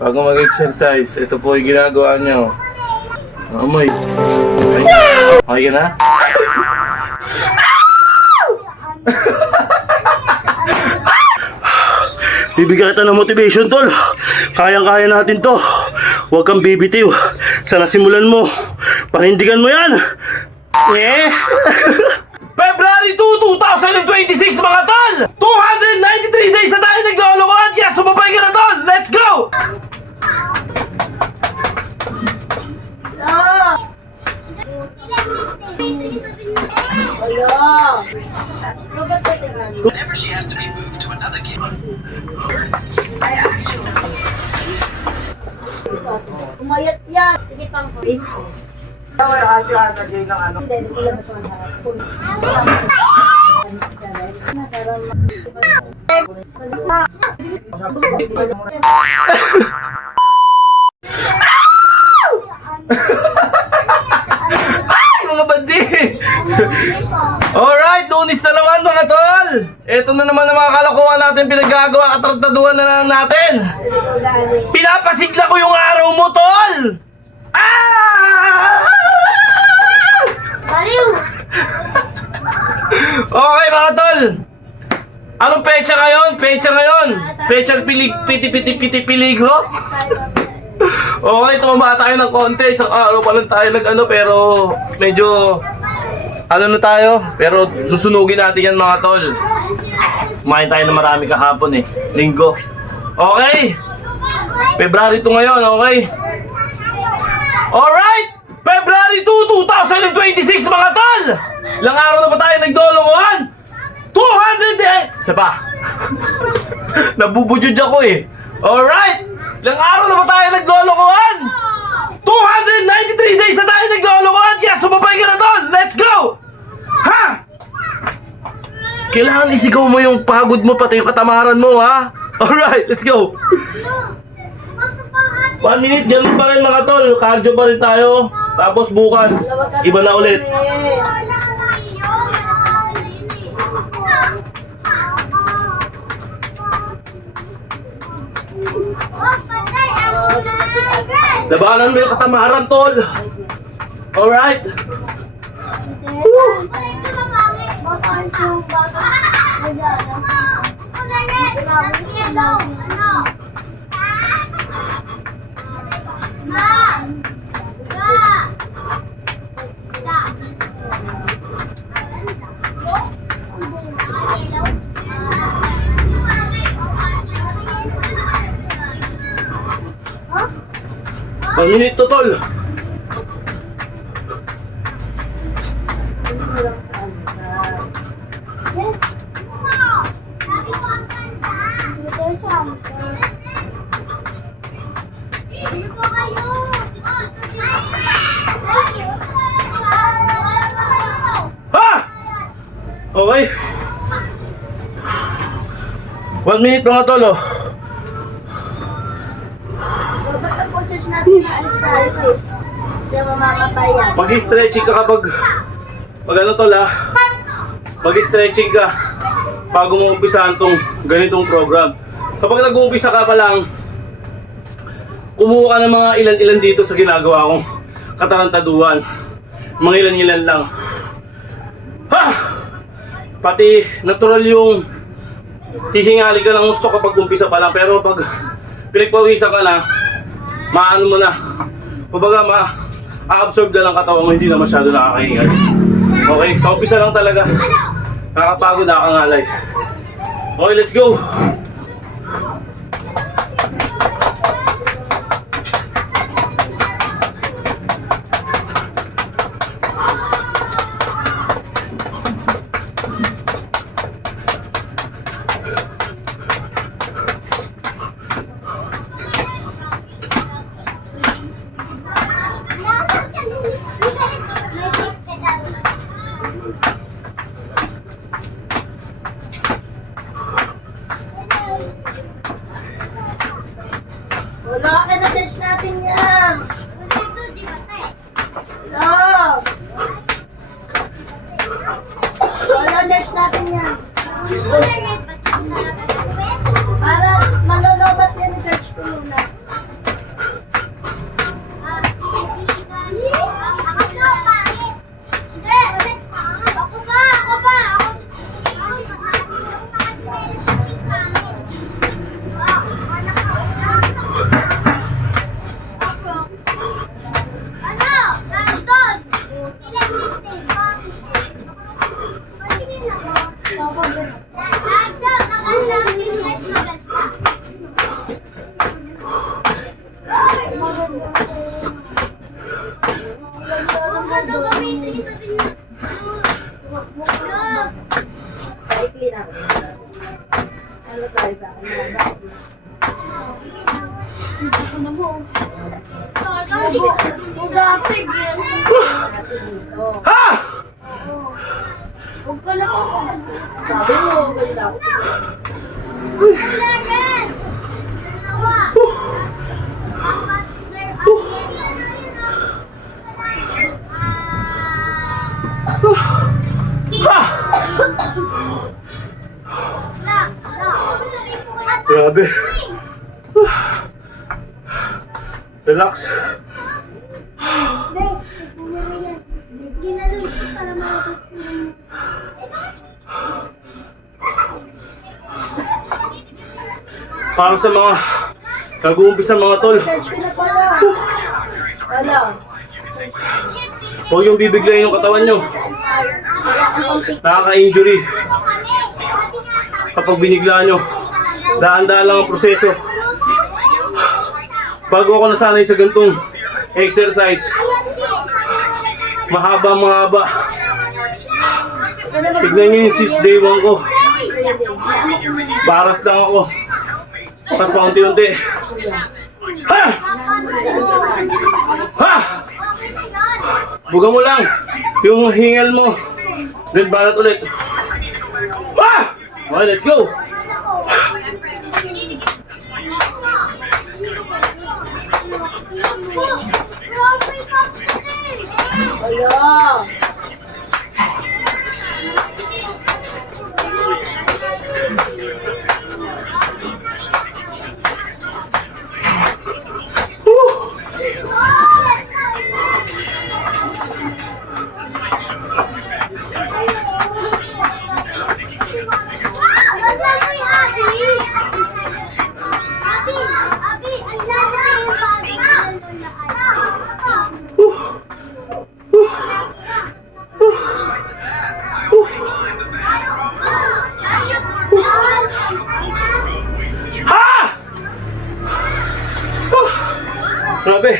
Bago mag-exercise, ito po yung ginagawa nyo. Amoy. Okay ka na? Bibigatan ng motivation, tol. Kayang-kaya natin to. Huwag kang bibitiw. Sa nasimulan mo, panindigan mo yan. February 2, 2026 mga tol! 293 days na tayo naglolokohan! Yes, sumabay ka na tol! Let's go! Whenever she has to be moved to another game. Umayat yan. Sige pang rin. Hindi, sila mas manharap. Ay, mga bandi! Alright, Lunis na naman mga tol! Ito na naman ang mga kalokohan natin pinagagawa, katartaduhan na lang natin! Pinapasigla ko yung araw mo, tol! Ah! Okay mga tol! Anong pecha ngayon? Pecha piligro? Okay, tumama tayo ng konti. Isang araw pa lang tayo nag-ano, pero medyo ano na tayo. Pero susunugin natin yan mga tol. Kumain tayo na marami kahapon eh. Linggo. Okay. February 2 ngayon, okay. Alright! February 2, 2026 mga tol! Ilang araw na ba tayo nagdolokohan? 200 eh! Isa pa. Nabubudjud ako eh. Alright! Ilang araw na ba tayo naglolokohan? 293 days na tayo naglolokohan! Yes, sumabay ka na tol! Let's go! Ha? Kailangan isigaw mo yung pagod mo pati yung katamaran mo, ha? Alright, let's go! 1 minute, ganun pa rin mga tol. Cardio pa rin tayo. Tapos bukas, iba na ulit. Labanan mo yung katamaran, tol. Alright. One minute to, tol. Ha! Okay. 1 minute mga tol, oh. Church natin na alis tayo eh. Hindi mamamatay yan. Mag-stretching ka kapag ano tol, ha? Mag-stretching ka bago mo umpisahan tong ganitong program. Kapag nag-uumpisa ka pa lang, kumuha ka ng mga ilan-ilan dito sa ginagawa kong katarantaduhan. Mga ilan-ilan lang. Ha! Pati natural yung hihingali ka ng gusto kapag umpisa pa lang. Pero pag pinagpawisan ka na, maano mo na. Kumbaga ma-absorb na lang katawan mo, hindi na masyado nakakahingal. Okay, sa umpisa lang talaga. Nakakapagod, nakakangalay. Okay, let's go! Wala ka na church natin yan. Wala. Wala church natin yan. Para malolobat yan yung church ko muna. Ako na mo. Ugasig yan. Ha! Huwag ka na po. Sabi mo, ganito ako. Ha! Grabe. Relax. Para sa mga nag-uumpisa mga tol, huwag yung bibiglayin yung katawan nyo. Nakaka-injury. Kapag binigla nyo, daan-daan lang ang proseso. Bago ako nasanay sa gantong exercise, mahaba. Tignan nyo yung 6 day 1 ko. Baras lang ako. Tapos paunti-unti. Ha! Ha! Buga mo lang yung hingal mo. Then balat ulit. Ha! Okay, let's go! Ayan. Grabe.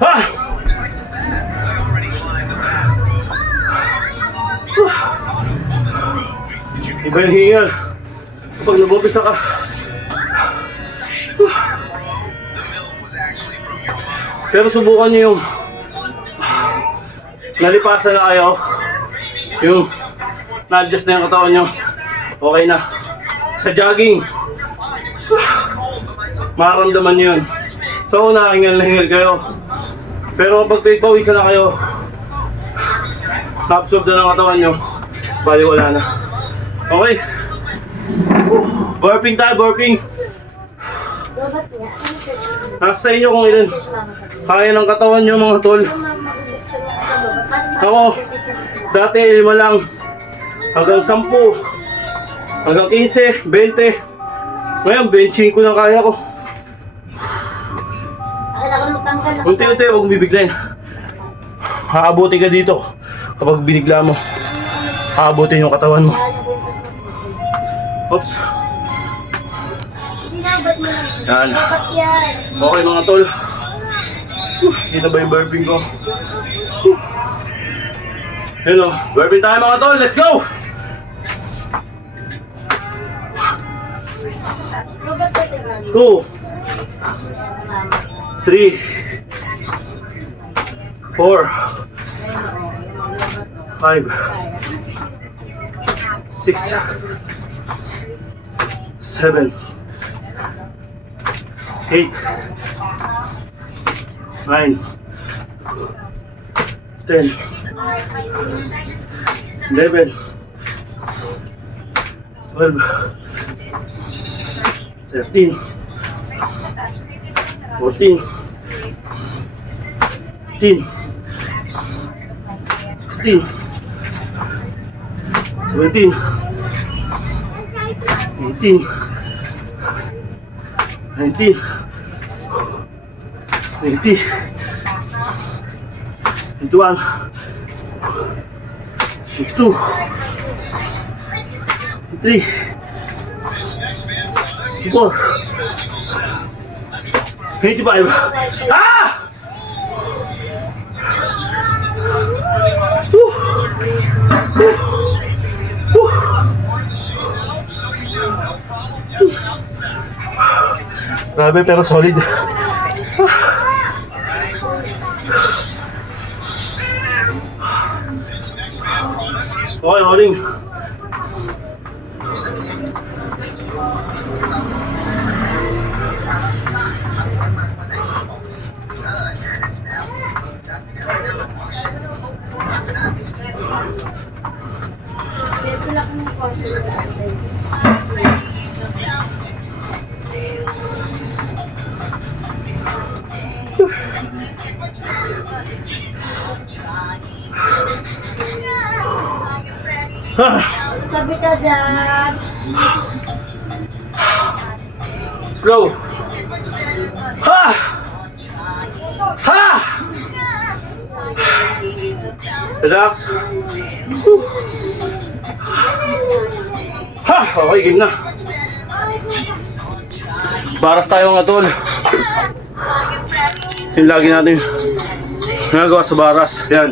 Ha! Iba yung hingal. Kapag nabubisa ka. Pero subukan nyo yung nalipasan na kayo. Yung na-adjust na yung katawan nyo. Okay na. Sa jogging, mararamdaman nyo yun. So, hingal na hingal kayo. Pero kapag pawisan na kayo, na-absorb na ng katawan nyo, bali wala na. Okay? Burping tayo, burping. Nasa sa inyo kung ilan kaya ng katawan nyo mga tol. Ako, dati 5 lang, hanggang 10, hanggang 15, 20. Ngayon, 25 na kaya ko. Unti-unti, huwag bibiglayin. Haabuti ka dito kapag binigla mo. Haabutin yung katawan mo. Oops. Yan. Okay mga tol. Dito ba yung burping ko? Yun o. Burping tayo mga tol. Let's go! 2 3 4 5 6 7 8 9 10 11 12 13 14 15 16 17 18 19 20 21 22 23 24 25 Ah! Grabe pero solid. Okay, rolling. Ito lang ang courses natin. Sabi ka dyan. Slow. Ha! Ha! Relax. Ha! Okay, game na. Baras tayo mga tol. Yung lagi natin nagawa sa baras. Yan.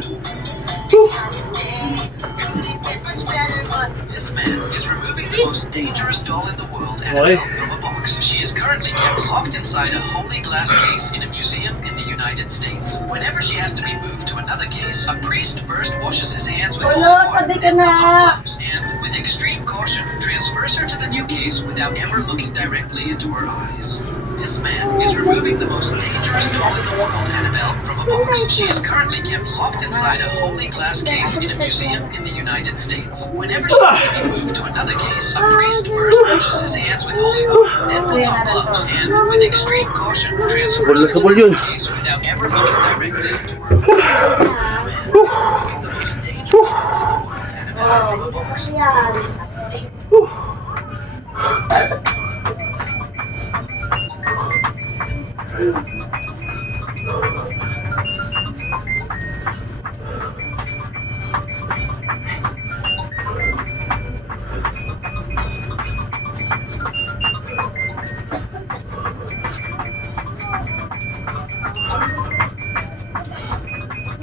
This man is removing the most dangerous doll in the world, Okay. Annabelle, from a box. She is currently kept locked inside a holy glass case in a museum in the United States. Whenever she has to be moved to another case, a priest first washes his hands with holy Wala, water tabi ka and na. puts on gloves, and with extreme caution, transfers her to the new case without ever looking directly into her eyes. This man is removing the most dangerous doll in the world, Annabelle, from a box. She is currently kept locked inside a holy glass case in a museum in the United States. Whenever she has to be moved to another case, a priest first washes his hands with holy water, then puts on gloves, and with extreme caution, transfers her to the new case without ever looking directly into her eyes. This man is removing the most dangerous doll in the world, Annabelle, from a box. Yan.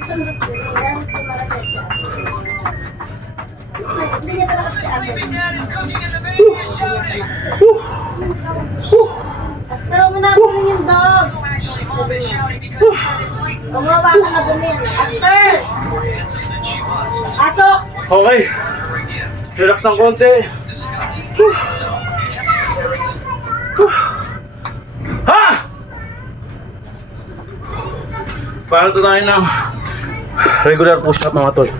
Isang gusto ko, yan gusto malagay siya. Hindi niya pala kasi agad. Astro mo na kunin yung dog. Actually, Mom is shouting because he's not asleep. Bumaba ka na dumin. Aster! More handsome than she was. Pasok! Okay. For a gift. Relax ng konti. Disgust. So, parents Ha! Para ito tayo ng regular push-up mga tol.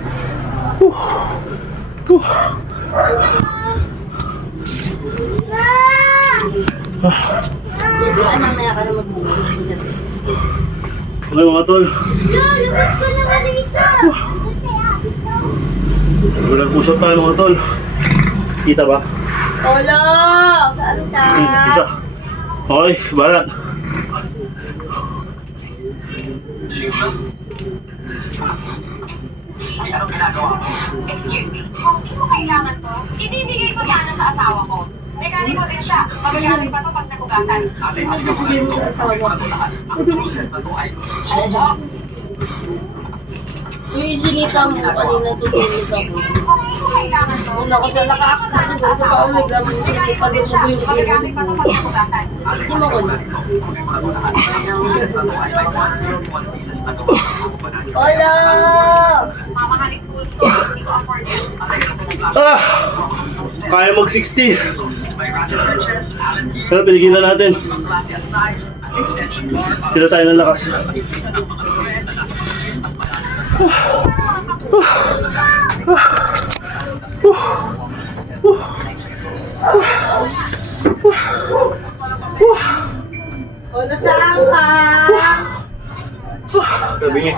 Mamaya ka na mag-bukas dyan. Okay mga tol. Lumabas ko naman yung isa! Regular push-up tayo mga tol. Kita ba? Olo! Saan ka? Isa. Okay, balat. Excuse me, kung di mo kailangan to, ibibigay ko sana sa asawa ko. Mekaniko din siya. Magagamit pa to pag nakugasan. Sabihin mo sa asawa ko. Yung isinita mo kanina tutulog ako. Kung di mo kailangan to, Una ko sa naka-active doon sa paulig namin yung sinipa doon sa buhay magagamit pa to pag nakugasan. Hindi mo ko na. Olo! Mamahaling tools to, hindi ko afford it. Ah! Kaya mag-60. Pero pinigilan natin. Tira tayo ng lakas. Olo, saan ka? Sabi niya.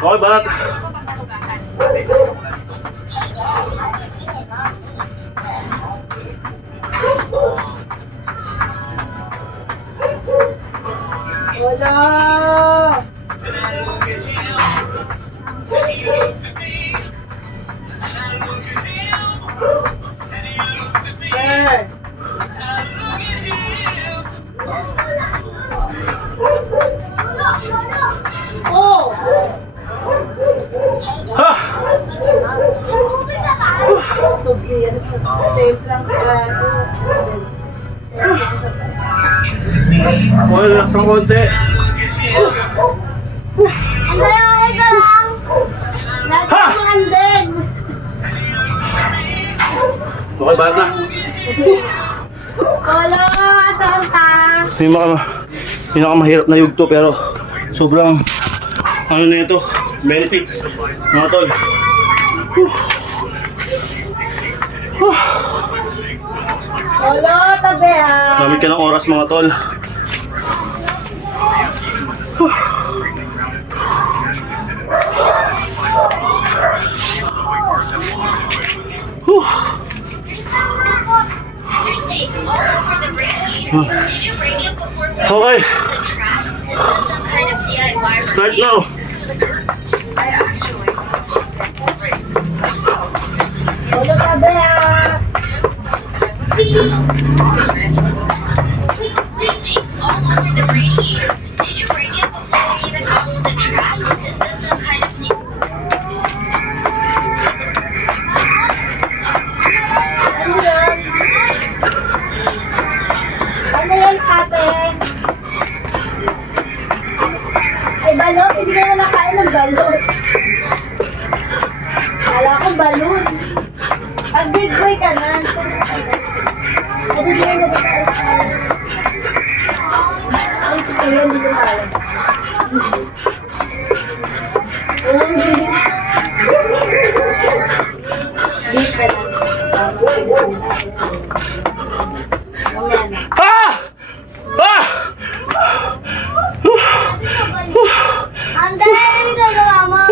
Okay, balat. Olo! Sir! Oh! Ha! Safe lang sa Okay, relax ng konti. Ang ka lang! Nagkakandig! Okay, bahat na. Kolo, saan ka? May pinakamahirap na yugto pero sobrang ano na ito, benefits mga tol. Kolo, tabi ha! Gamit ka ng oras mga tol. There's tape all over the radiator. Did you break it before we Okay, the trap? Is this some kind of DIY start now. Kolo, tabi ha! There's tape all over the radiator. Did you break it before we even got to the trap? Is this some kind of Ano yun? Ano yan, ate? Ay, balot? Hindi ka na nakain ng balot. Kala ko balon. Pag big boy ka na. Ano din yung nagkakain sa ay, si Kuya, hindi ko alam. Please ka lang. Mamaya na. Ah! Ah! Ang dahil nagawa mo.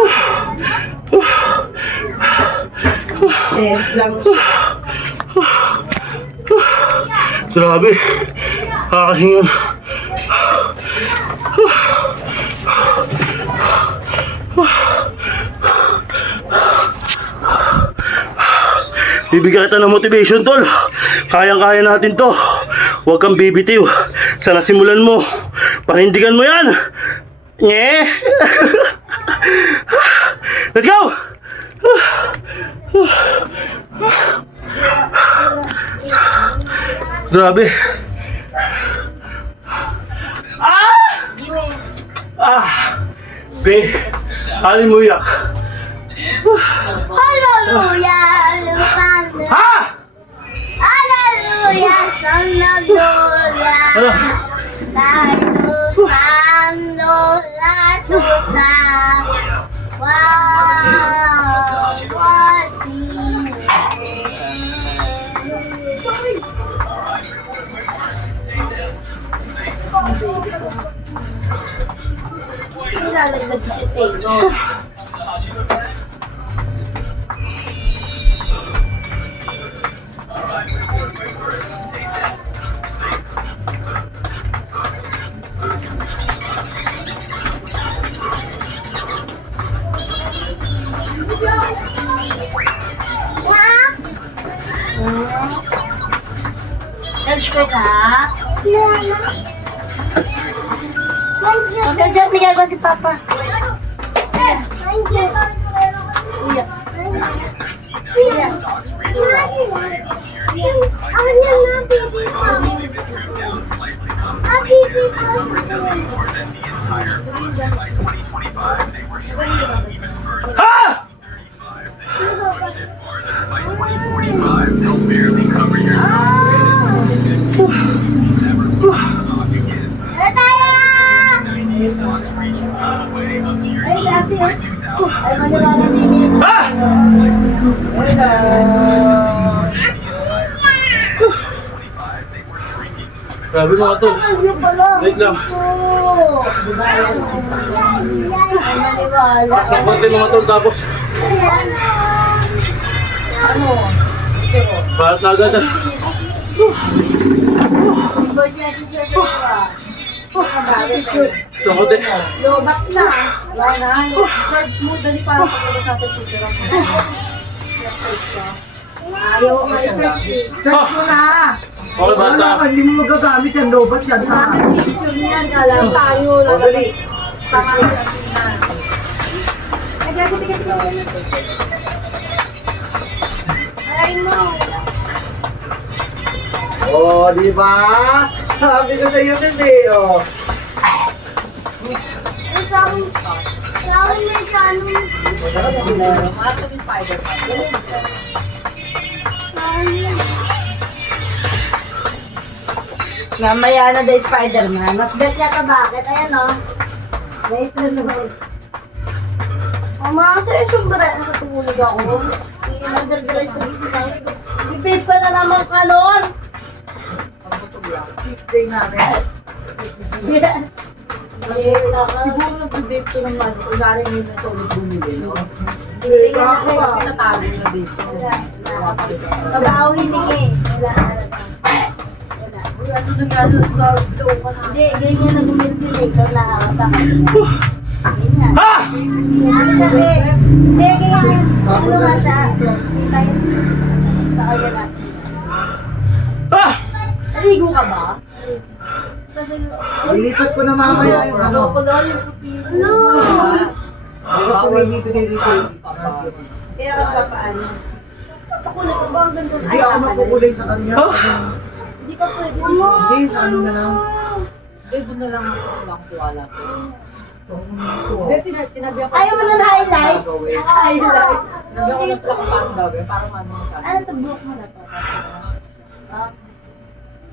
Safe lang siya. Grabe. Kakahingan. Bibigyan kita ng motivation, tol. Kayang-kaya natin to. Huwag kang bibitiw. Sa nasimulan mo, panindigan mo yan. Nye! Let's go! Grabe. Be, halimuyak. Hallelujah! Hallelujah! Ha? Hallelujah! Sang naglola. Ano? Sang lola tusang. Wow! Wasi. Nilalagdag si Taylor. Lunch ko ka? Huwag ka dyan, may gagawa si Papa. Kuya. Kuya. Ha? Ay, sa ate, oh. Ay, maniwala din. Ha? Grabe mga tol. Wait lang. Maniwala. Sa konti mga tol tapos. Ano? Bahat na agad. Boy, siya si Sir Dora. Sa konti. Lobat na. Wala na. Charge mo, dali para pagkabas natin picture ako. Ayaw ko nga i-search eh. Charge mo na! Okay, bata. Hindi mo magagamit yan, lobat yan. Picture niyan, kala tayo. O, dali. Pangalan na. Ay, gagawin ka. Ay, Try mo. Oh, di ba? Sabi ko sa iyo din eh, oh. Sa akin may channel. Mamaya na day Spider-Man. Mas bet niya ka bakit? Ayan o. Wait na naman. Mama, sa'yo sombra. Nakatulog ako. Inadal-dalay ko dito sa akin. Ipip ka na naman kalor. Day namin. Yeah. Siguro nag-vape ko ng ano, kung galing yun na ito ulit bumili, no? Day ka ako ba? Pinatalo na dito. Kabaw hindi eh. Wala. Uy, ano nangyari sa flow ka na? Hindi, ganyan na guminsinator na ako sa kanya. Ganyan. Ano siya, be? Hindi, ganyan. Ano nga siya? Kita yun sa kanya natin. Naligo ka ba? Kasi, Lilipat ko na mamaya yung ano. pala yung puti. Ano? Ako ko may ibigay dito. Kaya ka pa paano? Pakulay ka ba? Ang ganda. Hindi ako magkukulay sa kanya. Hindi pa pwede. Hindi, sa ano na lang. Eh, doon na lang ako lang kuwala sa'yo. Eh, sinabi ako. Ayaw mo ng highlights? Highlights. Sinabi ako na sila kung paano gawin, para ano ka. Ano to? Block mo na to. Ah.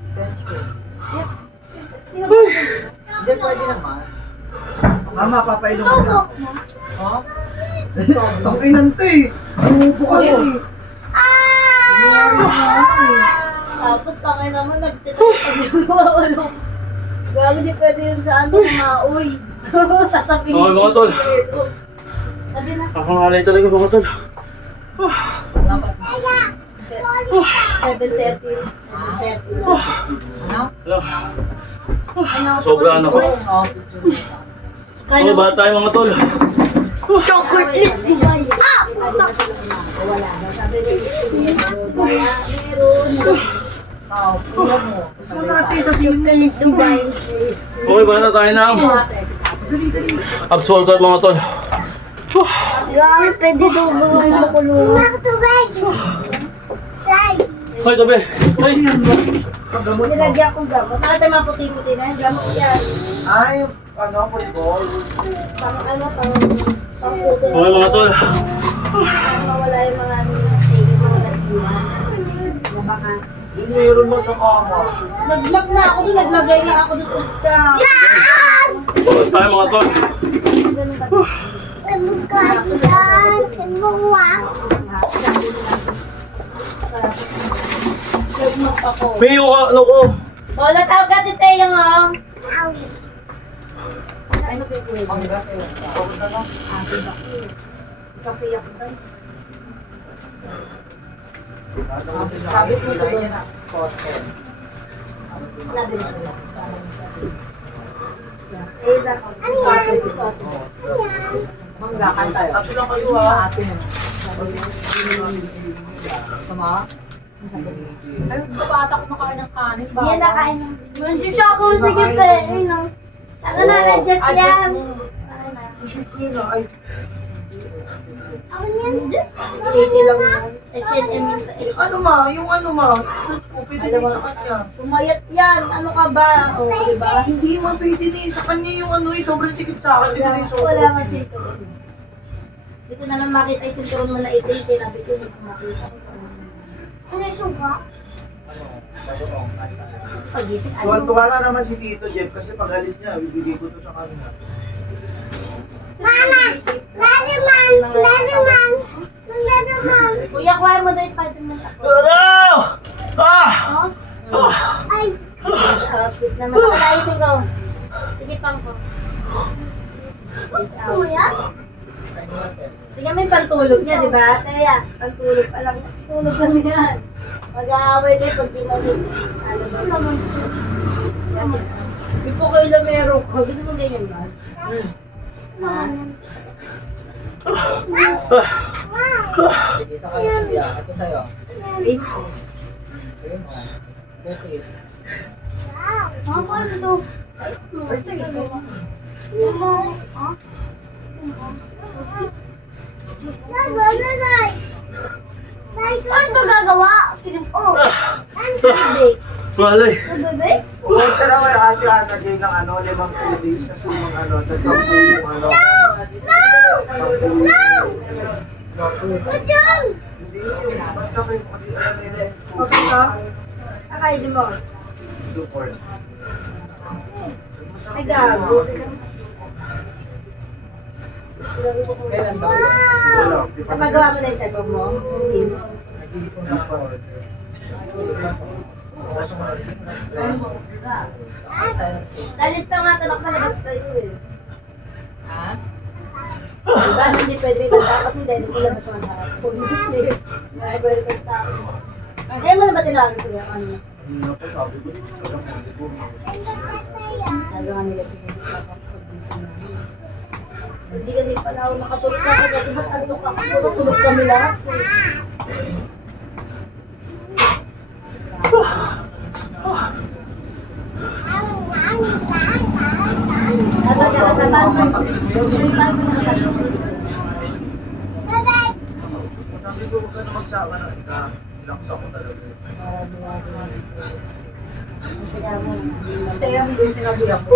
Essential. Sino ba? Hindi, pwede naman. Mama, papainom ko na. Oh? Ang inante eh. Umupo ka din eh. Tapos tangay naman nagtitipag. Gago di pwede yun sa ano, maoy. Sa tabi. Okay, mga tol. Sabi na. Nakangalay talaga mga tol. 7:30. 7:30. Ano? Sobra ano ko. Kaya So, ba tayo mga tol? chocolate. Wala na. Sabi niya, meron. Gusto natin sa swimming. Okay ba na tayo ng abs workout mga tol? Grabe, pwede daw gawin mo kulungan. Hoy, tabi! Hoy! Paggamot mo. Nilagyan ko gamot. Nakatay mga puti-puti na yan. Gamot yan. Ay, ano, football. Pang ano, pang puso. Okay mga tol. Mawala yung mga stage, mga nagdiwan. Baka. Yung meron mo sa kama. Naglag na ako doon, naglagay na ako doon sa... Tapos tayo mga tol. May yung ano ko. O, natawag ka tite yung Ay, kasi pwede. kape ako doon. Sabi ko ito doon. Labi siya. Eh, ako. Manggakan tayo. Tapos lang kayo ha. Sa atin. Sama? Ay, dapat ako makain ng kanin. Hindi yan nakain ng... Hindi siya ako, sige pa. Ano na, adjust yan. Shoot nyo na. Ay, Ako niyan. 80 lang yan. H&M yung sa H&M. ano ma? Yung ano ma? Shoot ko, pwede din sa kanya. Pumayat yan. Ano ka ba? O, diba? Hindi man pwede din. Sa kanya yung ano eh. Sobrang sikip sa akin. Hindi rin sobrang. Wala nga sinturon. Dito na lang makita yung sinturon mo na itim. Tinabi ko, hindi ko makita. Ano yung suka? Pag-isip, ano? Tuwan-tuwa na naman si Tito Jeff kasi pag alis niya, bibigay ko to sa kanya. Kuya, kuha mo daw yung Spider-Man ako. Ano? Ah! Oh? Ay! Change outfit naman. Nakalayisin ko. Sige, pang ko. Change outfit. Tingnan mo yung pantulog niya, di ba? Kaya, pantulog pa lang. Tulog lang yan. Mag-aaway kayo pag di mo ano ba? Kasi, di po kayo lamero ko. Gusto mo ganyan ba? Sige, sa kayo. Sige, ito sa'yo. Okay. Mama, ano to? First time ito. Ano ito gagawa? Oh. Bebe. Malay. Bebe? Huwag talaga yung ate naging ng 5 days na sumang tapos 10 yung Hindi, basta kayo kasi nila. Okay ka? Kakainin mo. Support. Ay, gago. Kailan ba? Wala. Napagawa mo na yung cellphone mo? SIM? Dahil pa nga talak malabas kayo eh. Ha? Diba? Hindi pwede kanta kasi dahil ko labas ang harap. Kung hindi, nakabalik ang tao. Kaya mo na ba tinawagan sila? Ano? Sabi nga nila siya. Hindi kasi pala ako makatulog sa kasi ba't antok ako? Tulog kami lahat. Dapat ka sa bago. Sabi ko, huwag ka na magsawa na. Relax ako talaga. Kaya hindi din sinabi ako.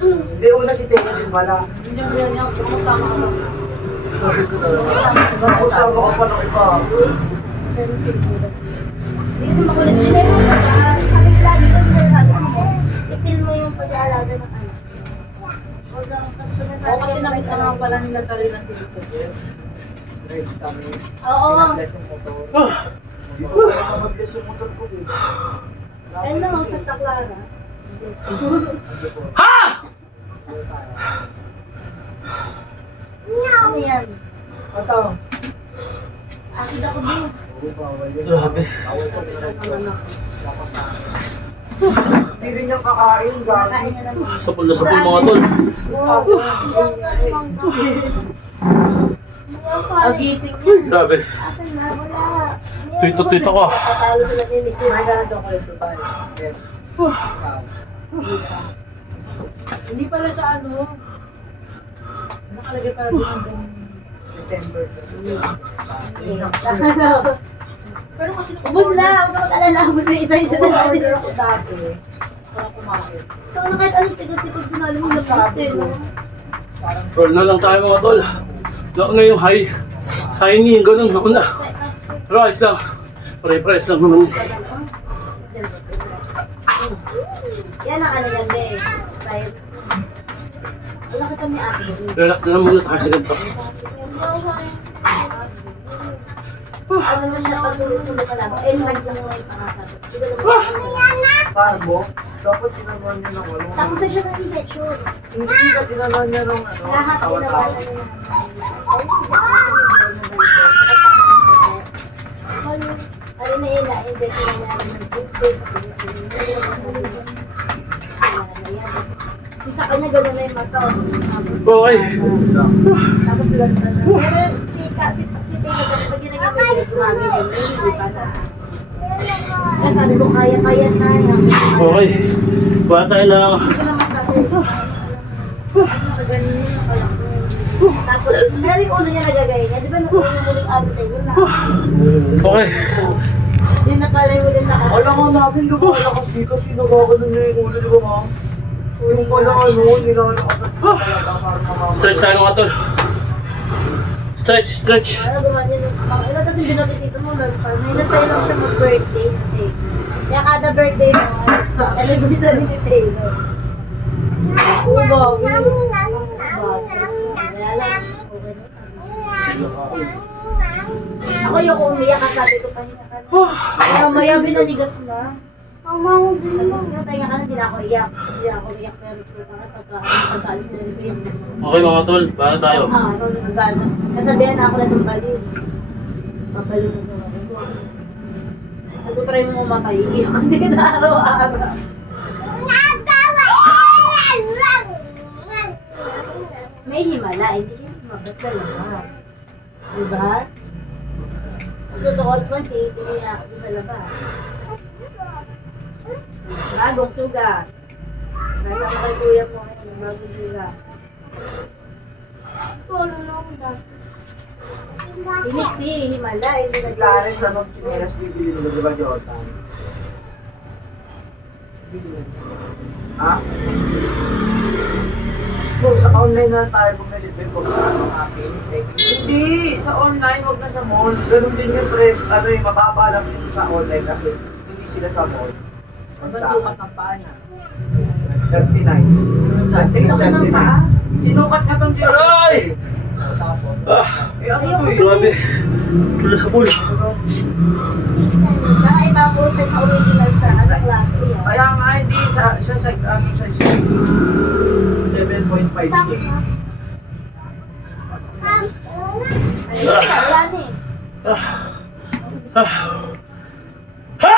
Hindi, una si Tena din pala. Hindi niya, kumusta ka ba? Sabi ko talaga. Usama ko pa ng iba. Hindi kasi makulit din eh. Sabi ko lagi ko sinasabi mo, ipil mo yung pag-aalaga ng anak. Huwag ang Oo, kasi namit na naman pala nila Karina si Dito Jeff. Rage kami. Oo. Pinag-bless yung motor. Hindi ko kaya mag-bless yung motor ko eh. Ayun lang ang Santa Clara. Ano yan? Ito. Akid ako din. Oo, bawal yun. Grabe. Bawal ko na Hindi rin niyang kakain, gagi. Kain niya naman. Sapul na sapul mga tol. Ang gising niya. Grabe. Asan na? Wala. Tweet ako. Tatalo sila ni Mickey. May ganito ko ito tayo. Yes. Hindi pala siya ano. Nakalagay pala din hanggang December. Pero kasi Ubus na! Huwag ka mag-alala. Ubus na isa-isa na natin. order ako dati. Parang kumain. So, ano kahit anong tigas si Pagdunalo mo na sabi, no? Parang Roll na lang tayo mga tol. Nauna yung high. High knee, yung ganun. Nauna. Rise lang. Pare-press lang naman. Yan ang ano yan, eh. Vibes. Wala ka kami ate. Relax na lang muna tayo sa ganito. Ano na siya pag-uwi sa mga labo? Eh, nag lang may pangasabi. Di ba naman? Parbo, dapat tinanong niya ng walo. Tapos na siya ng injection. Hindi ka tinanong niya ng Lahat tawa-tawa. ginawa na niya. Ano na yun, na-injection na niya ng toothpaste. Kung sa kanya gano'n na yung mata. Okay. Tapos lanta na. Pero si Taylor kasi pag yun naging mami din, hindi pa na. Kaya sabi ko, kaya na. Okay. Kuha tayo lang. Hindi ko na masakit. Nakaganin yun, nakalak mo. Tapos, meron yung ulo niya nagagay niya. Di ba nung uling abot tayo na? Okay. Yun na pala yung uling nakas. Alam mo namin, lumala kasi nagkakanon niya yung ulo, di ba ma'am? Yung pala nilalakasad ko talaga para mamamay. Stretch tayo mga tol. Stretch, stretch. Ano gumawa niya nung ilan kasi binati dito mo nagpan. Hinantay lang siya mag-birthday. Kaya kada birthday mo, anniversary ni Taylor. Ubaw. Kaya lang, okay na. Ako yung umiyak at sabi ko pahinga ka na. Kaya maya binanigas na. Tapos nga pahinga ka na, hindi na ako iyak. Hindi ako iyak pero pagkaalis nila ni Kuya. Okay mga tol, para tayo. Kasabihan na ako na itong baliw. Papalo na ito. Nagtutry mo mamatay. Iyak hindi na araw-araw. May himala, hindi yan mabasta lang. Diba? Nagtutukols man, tingin na ako sa labas. Bagong suga. Nagtama kay kuya mo, bagong suga. Ano lang ba? Si Himala, hindi Si na Clarence, anong chinelas bibili nila, di ba, Jordan? Ha? Bro, sa online na tayo bumili ko sa akin. Hindi, sa online, wag na sa mall. Ganun din yung press, ano yung mababa lang yung sa online kasi hindi sila sa mall. Ang sukat ng paa niya. 39. Ito ka ng paa. Sinukat ka tong Aray! Tapos, Eh, ano to eh? Grabe. Tula sa pool. Kakaiba po sa original sa ano klase yan. Kaya nga, hindi siya sa ano sa 7.5K. Ayun, wala na eh. Ha!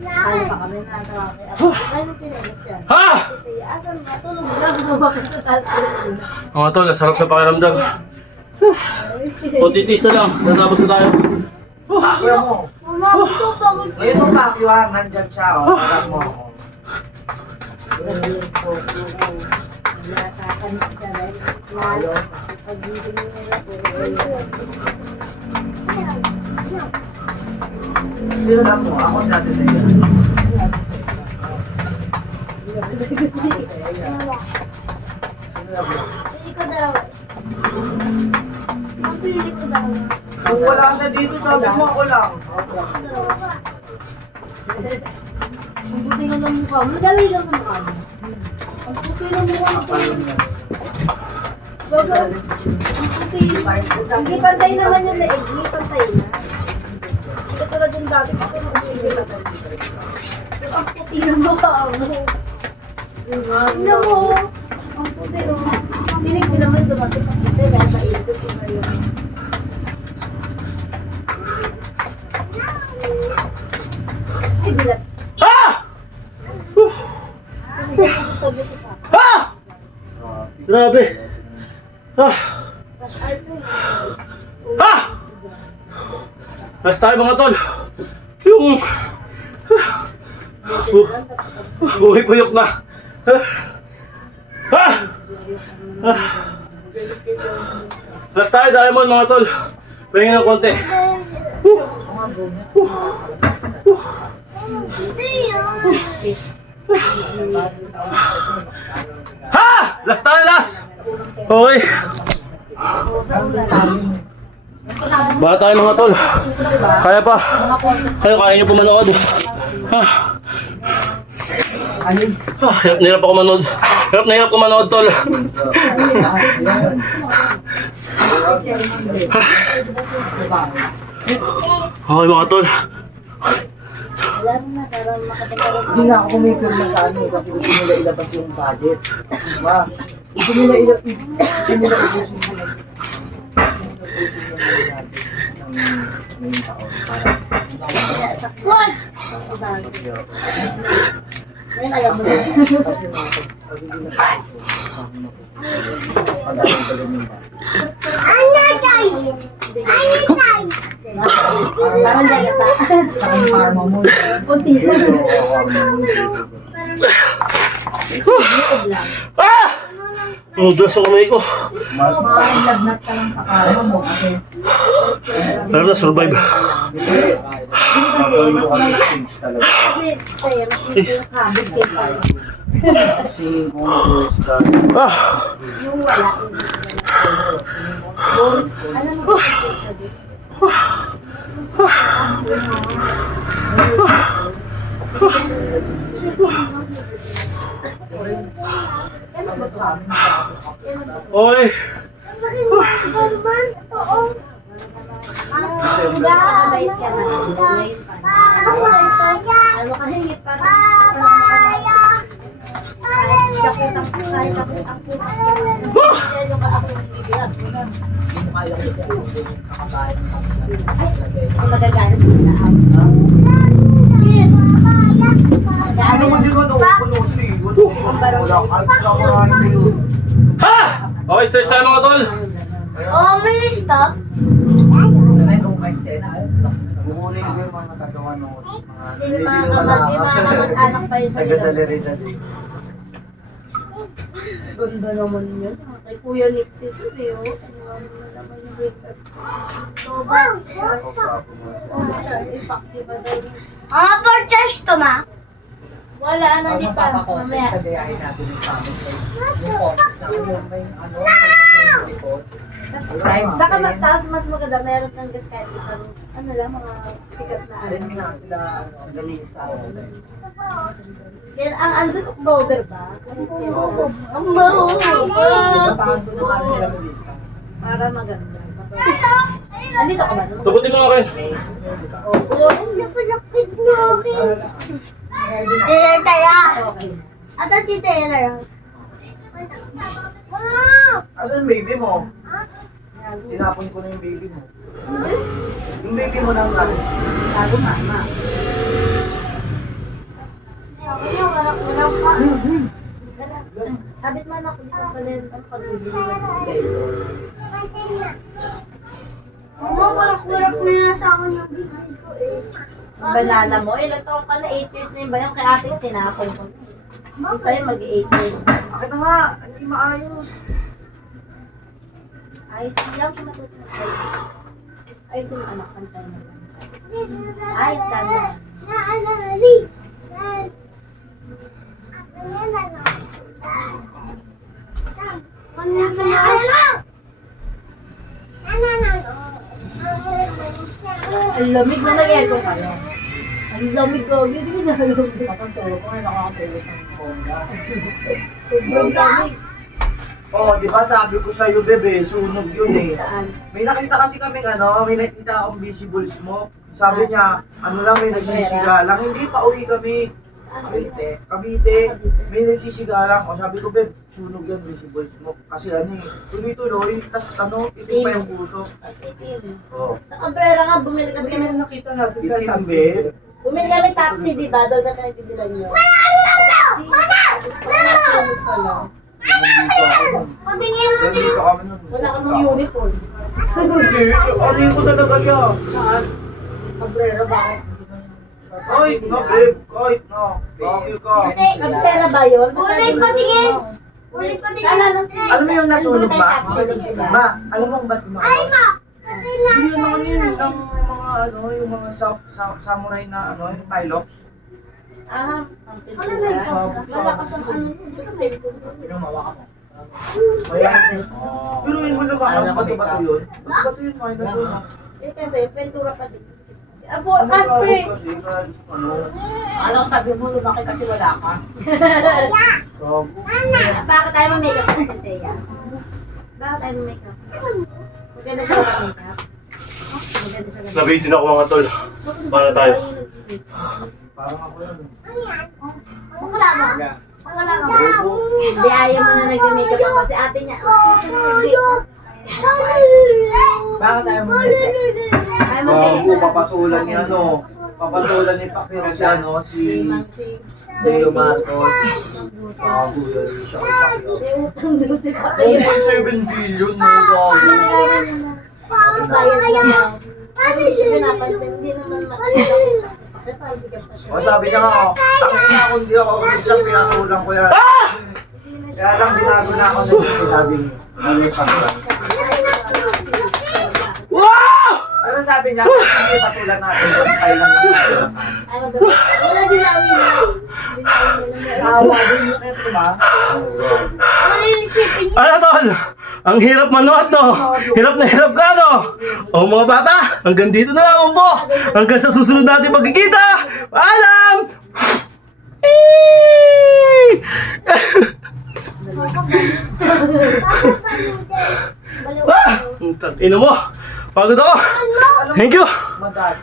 Kaya pa kami na kay Apo. Ano chinelas yan? Ha! Kaya asan ba? Tulog lang. Bakit sa taas? Mga tol, sarap sa pakiramdam. O, titis na lang. Natapos na tayo. Pakya mo. Mama, gusto pa ko. Ngayon yung pakya, nandyan siya. O, alam mo. Nakakanis ka rin. Pag-ibig nila po. Sino lang mo? Ako natin na yan. Pili ko daw. Ang pili ko daw. Kung wala siya dito, sabi mo ako lang. Ang buti nga ng mukha. Madali lang sa mukha mo. Ang puti ng mukha mo. Bago. Ang puti. Hindi pantay naman yung leeg. Hindi pantay na. Ito tulad yung dati. Ito ang puti ng mukha mo. Tingnan mo. Ang puti mo. Tinig din naman dumating ang puti. Kaya sa ikot ko ngayon. Ay, bilat. Ha! Hindi ko gusto niya si Papa. Ha! Grabe. Ah! Rush hour po eh. Ha! Last tayo mga tol. Yung... Buhay puyok na. Ha! Last tayo, Diamond mga tol. Pahinga ng konti. Ha! Last tayo, last! Okay. Baka tayo mga tol. Kaya pa. Kayo, kaya nyo pa manood. Ha? Hirap na hirap ako manood. Hirap na hirap ko manood, tol. Okay mga tol. Wala na, parang makapunta rin. Hindi na ako kumikil na sa ano kasi gusto nila ilabas yung budget. Diba? Gusto nila ibusin nila. Ng taon para What? Ngayon alam mo na. kasi pag-aral pa rin yung budget. Parang lalata. parang karma mo. Kunti lang. Ah! Nudos ang kamay ko. Makakalagnat ka lang sa karma mo kasi Alam na, survive. Gagawin ko kasi stage talaga. Kasi, kaya mas hindi yung habit kay Paul. Singing ko yung ka. Ah! Yung wala, hindi wala. Alam mo ba kung sabi? Oy! Mabait ka na. Ngayon pa. Ano ka hingit pa? Kahit ako yung kaakong bibigyan. Ang magagana sa mga Ano man yung ano? Wala. Ha! Okay, stretch tayo mga tol. Oh, may lista. may kung sena. Bukunin ko yung mga kagawa ng mga Hindi mga kamag-anak pa yun sa taga-salaryhan. Ganda naman yun. Kay Kuya Nix ito, eh. for church to, ma? Wala, hindi pa. Papakot, Mamaya. kagayahin natin yung family. Yung office na yung may ano, yung report. Time Saka spent. magtaas mas maganda, meron ng discount sa ano lang, mga sikat na Rin ano. nga sila, ano, Galisa. Yan, ang andun, October ba? Ang Napakando na kami sila Galisa. para maganda. Andito ka ba? Tubutin mo nga kayo. Okay. Ata si Taylor. Asan yung baby mo? Tinapon ko na yung baby mo. Yung baby mo lang sa akin. Sabi mama. Sabit man ako dito pala ang pagbibili. Mama, warak-warak na nasa akin yung bibig ko eh. Ang banana mo, ilang taon ka na? 8 years na yun ba yung kay ate tinapon ko? Yung sa'yo mag-8 years. Bakit na nga? Hindi maayos. Ayos, hindi ako siya matutunan. Ayos yung anak, kantay na lang. Ayos, tanda. Ang lamig na nag-echo kayo. Ang lamig ko, hindi na lamig. Kapag-tulog ko, ay nakakatulog ng bongga. Sobrang lamig. Oo, di ba sabi ko sa'yo, bebe, sunog yun eh. Saan? May nakita kasi kaming ano, may nakita akong visible smoke. Sabi niya, ano lang, may nagsisigalang. Hindi, pauwi kami. Cavite. May nagsisigalang. O sabi ko, bebe, sunog yan, visible smoke. Kasi ano eh, tuloy-tuloy, tas ano, itim pa yung puso. Itim. Oo. Sa Cabrera nga, bumili kasi Kasi kami. nakita natin ka Itim, sabi babe. Bumili kami taxi, di ba? Doon sa pinagbibilan nyo. Nandito ako. Nandito kami nun. Wala kang uniform. Hindi, ano yun ko talaga siya. Saan? Cabrera, bakit? Kahit na, babe, kahit na. Bakit ka? Cabrera ba yun? Ulit patingin! Ulit patingin! Alam mo yung nasunog ba? Taxi, di ba? Ba, alam mo kung ba't mga hindi yun naman yun, ng mga ano, yung mga samurai na ano, yung pilots. Ah, ang pintura. Malakas ang ano. Gusto mo yun? Pinumawa ka mo. Kaya, pero yun mo naman, mas bato-bato yun. Bato-bato yun, mga na doon. Eh kasi, pintura pa din. Apo, Casper! Kasi, ano, Alam sabi mo, lumaki kasi wala ka. Bakit tayo mag-makeup sa Tinteya? Bakit tayo mag-makeup? Maganda siya mag-makeup. Maganda siya mag-makeup. Nabitin ako mga tol. Para tayo. parang ako yun. Wala ba? Wala ba? Hindi, ayaw mo na nag-makeup ako kasi ate niya. Bakit tayo mo? Ayaw mo Bago, papatulan ni ano, papatulan ni Pacquiao si ano, si Leo Matos. Bago yun, si Shaw Pacquiao. May utang doon si Patay. 1.7 billion na bago. Bayad lang ako. Ano siya pinapansin? Hindi naman makakita. O sabi niya nga, takot na ako, hindi ako minsan pinatulang ko yan. Kaya lang binago na ako na sabi niya. Ano yung Pacquiao? Wow! Ano sabi niya? Hindi patulan natin, ay lang natin. Ano daw? Wala dinawi na. Awa din yung eto ba? Ano yung isipin niyo? Ano tol? Ang hirap manuat no? Hirap na hirap ka no? O mga bata, hanggang dito na lang po. Hanggang sa susunod natin magkikita. Paalam! Baliw. Ah! Ino mo! Pagod ako! Thank you! Madali.